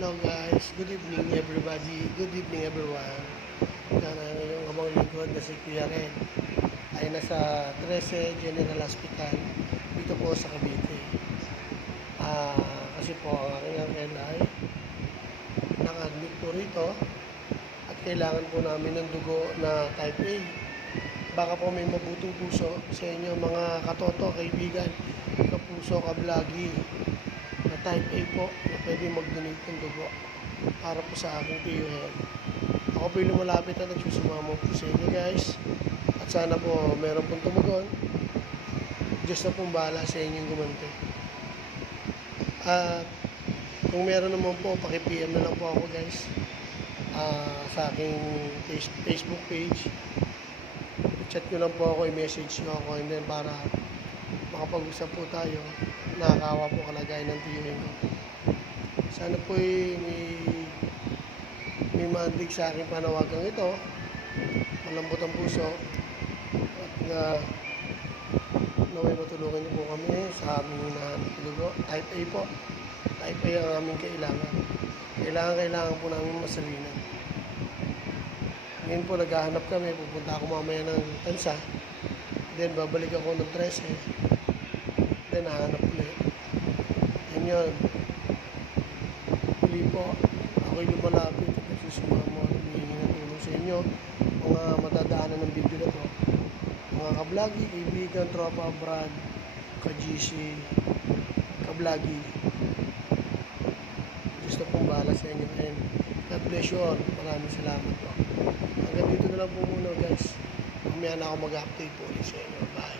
Hello guys, good evening everybody, good evening everyone. Yan ang yung amang lingkod na si Kuya Red ay nasa 13 General Hospital dito po sa Cavite. Kasi po ang aking uncle ay nang-admit po rito at kailangan po namin ng dugo na type A. Baka po may mabuting puso sa inyo mga katoto, kaibigan, kapuso, kablagi na type A po na pwede mag-donate ng dugo para po sa aking tiyuhin. Ako po yung lumalapit at nagsusumamo po sa inyo guys. At sana po meron pong tumugon. Diyos na pong bahala sa inyong gumante. At kung meron naman po, paki-PM na lang po ako guys sa aking Facebook page. Chat nyo lang po ako, i-message nyo ako, and then para makapag-usap po tayo. Nakakawa po kalagayan ng tiyuhin ko. Sana po may maandig sa aking panawagang ito. Malambot ang puso. At naway matulungan niyo po kami sa aming hinahanap dugo. Type A po. Type A ang aming kailangan. Kailangan po namin masalinan. Ngayon po naghahanap kami. Pupunta ako mamaya ng tansa. Then babalik ako ng 13. Then nahanap ulit. Yan yun. Hindi po. Ako'y lumalapit at nagsusumamo at humihingi ng tulong sa inyo. Mga matadaanan ng video na to. Mga kablagi, kaibigan, tropa, Brad, ka-GC, kablagi. Gusto pong bahala sa inyo. And God bless you all. Maraming salamat po. Hanggang dito na lang po muna guys. Mamaya na ako mag-update po ulit sa inyo. Bye.